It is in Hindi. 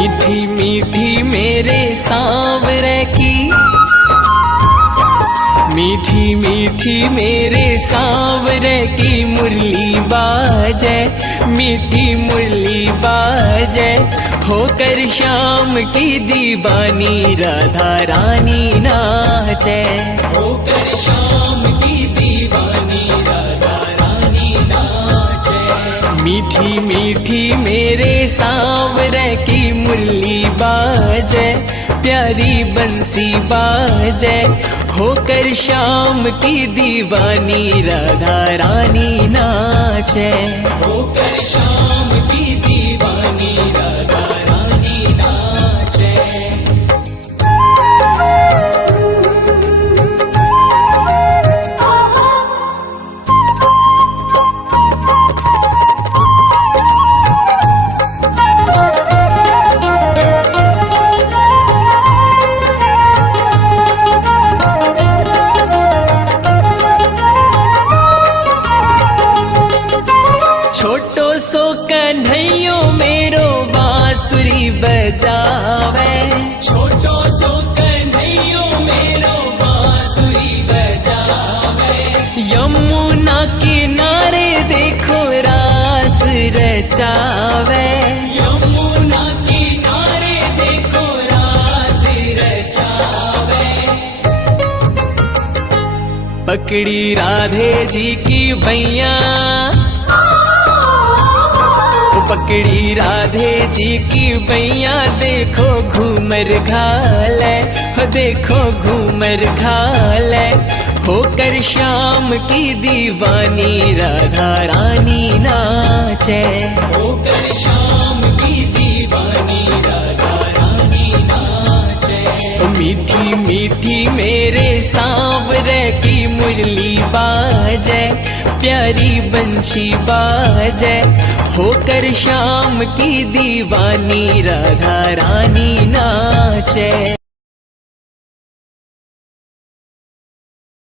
मीठी मीठी मेरे सांवरे की, मीठी मीठी मेरे सांवरे की मुरली बाजे, मीठी मुरली बाजे। होकर श्याम की दीवानी राधा रानी नाचे, होकर श्याम की दीवानी राधा रानी नाचे। मीठी मीठी मेरे सांवरे की मुरली बाजे, प्यारी बंसी बाजे। होकर श्याम की दीवानी राधा रानी नाचे, होकर श्याम की दीवानी राधा रानी नाचे। छोटो सो कन्हैयो मेरो बांसुरी बजावे, छोटो सो कन्हैयो मेरो बांसुरी बजावे। यमुना किनारे देखो रास रचावे, यमुना किनारे देखो रास रचावे। पकड़ी राधे जी की भैया, पकड़ी राधे जी की भैया। देखो घूमर घाले, हो देखो घूमर घाले। होकर श्याम की दीवानी राधा रानी नाचे, होकर श्याम की दीवानी राधा रानी नाचे। मीठी मीठी मेरे सांवरे की मुरली बाजे, प्यारी बंशी बाजे। होकर श्याम की दीवानी राधा रानी नाचे।